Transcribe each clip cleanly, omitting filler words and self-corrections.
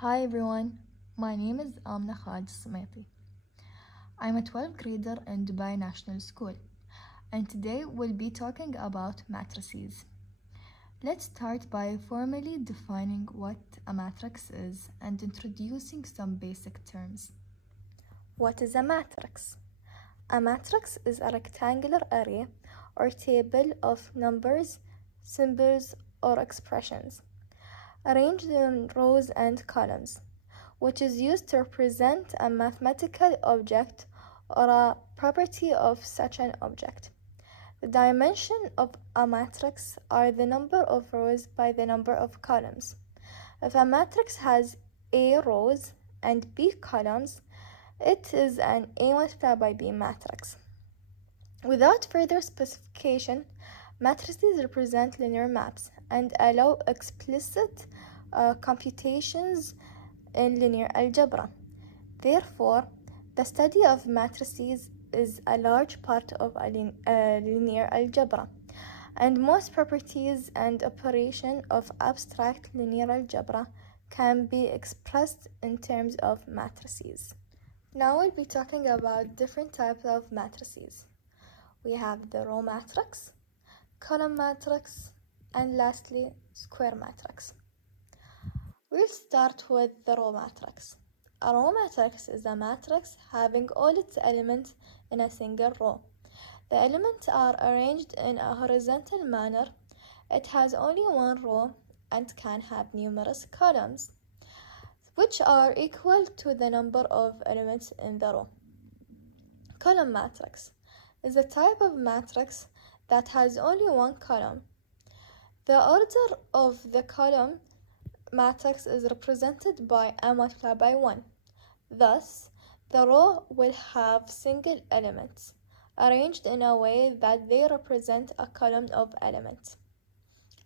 Hi everyone, my name is Amna Khalid Smaiti. I'm a 12th grader in Dubai National School, and today we'll be talking about matrices. Let's start by formally defining what a matrix is and introducing some basic terms. What is a matrix? A matrix is a rectangular array or table of numbers, symbols, or expressions arranged in rows and columns, which is used to represent a mathematical object or a property of such an object. The dimension of a matrix are the number of rows by the number of columns. If a matrix has A rows and B columns, it is an A multiplied by B matrix. Without further specification, matrices represent linear maps and allow explicit computations in linear algebra. Therefore, the study of matrices is a large part of linear algebra, and most properties and operation of abstract linear algebra can be expressed in terms of matrices. Now we'll be talking about different types of matrices. We have the row matrix, column matrix, and lastly, square matrix. We'll start with the row matrix. A row matrix is a matrix having all its elements in a single row. The elements are arranged in a horizontal manner. It has only one row and can have numerous columns, which are equal to the number of elements in the row. Column matrix is a type of matrix that has only one column. The order of the column matrix is represented by A multiplied by 1. Thus, the row will have single elements arranged in a way that they represent a column of elements.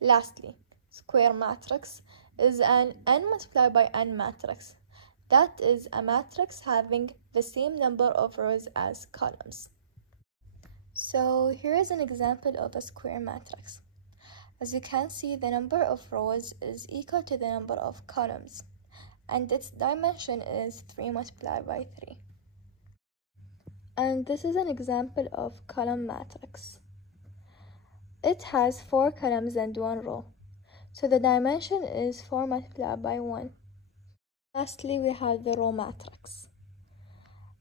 Lastly, square matrix is an N multiplied by N matrix. That is a matrix having the same number of rows as columns. So here is an example of a square matrix. As you can see, the number of rows is equal to the number of columns, and its dimension is 3 multiplied by 3. And this is an example of column matrix. It has 4 columns and 1 row, so the dimension is 4 multiplied by 1. Lastly, we have the row matrix.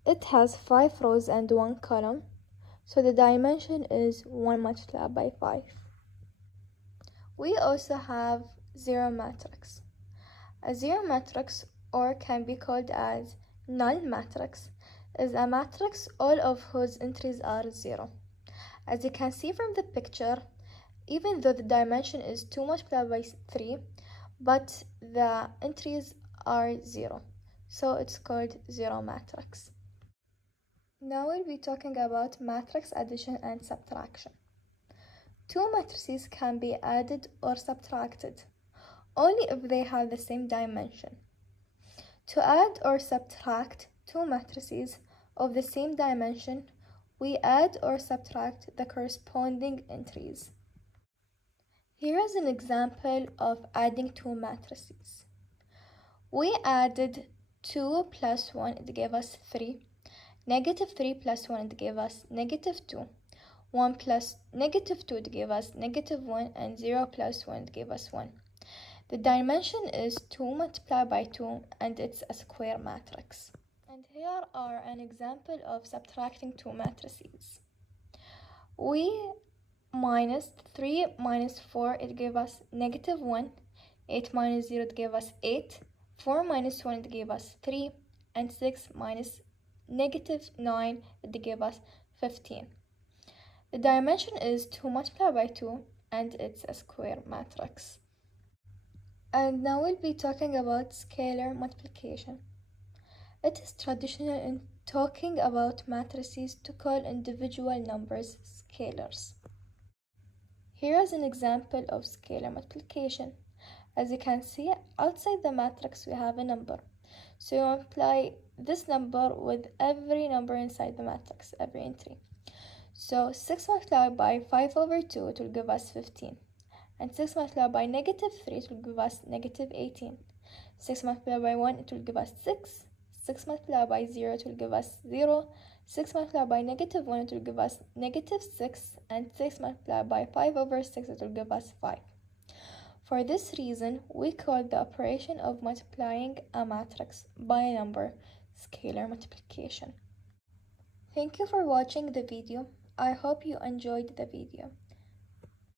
It has 5 rows and 1 column, so the dimension is 1 multiplied by 5. We also have zero matrix. A zero matrix, or can be called as null matrix, is a matrix all of whose entries are 0. As you can see from the picture, even though the dimension is 2 multiplied by 3, but the entries are 0, so it's called zero matrix. Now we'll be talking about matrix addition and subtraction. Two matrices can be added or subtracted only if they have the same dimension. To add or subtract two matrices of the same dimension, we add or subtract the corresponding entries. Here is an example of adding two matrices. We added 2 plus 1, it gave us 3. Negative 3 plus 1, it gave us negative 2. 1 plus negative 2, it gave us negative 1, and 0 plus 1, it gave us 1. The dimension is 2 multiplied by 2, and it's a square matrix. And here are an example of subtracting two matrices. We minus 3 minus 4, it gave us negative 1. 8 minus 0, it gave us 8. 4 minus 1, it gave us 3. And 6 minus negative 9, it gave us 15. The dimension is 2 multiplied by 2, and it's a square matrix. And now we'll be talking about scalar multiplication. It is traditional in talking about matrices to call individual numbers scalars. Here is an example of scalar multiplication. As you can see, outside the matrix we have a number. So you multiply this number with every number inside the matrix, every entry. So 6 multiplied by 5 over 2, it will give us 15. and 6 multiplied by negative 3, it will give us negative 18. 6 multiplied by 1, it will give us 6. 6 multiplied by 0, it will give us 0. 6 multiplied by negative 1, it will give us negative 6. And 6 multiplied by 5 over 6, it will give us 5. For this reason, we call the operation of multiplying a matrix by a number scalar multiplication. Thank you for watching the video. I hope you enjoyed the video.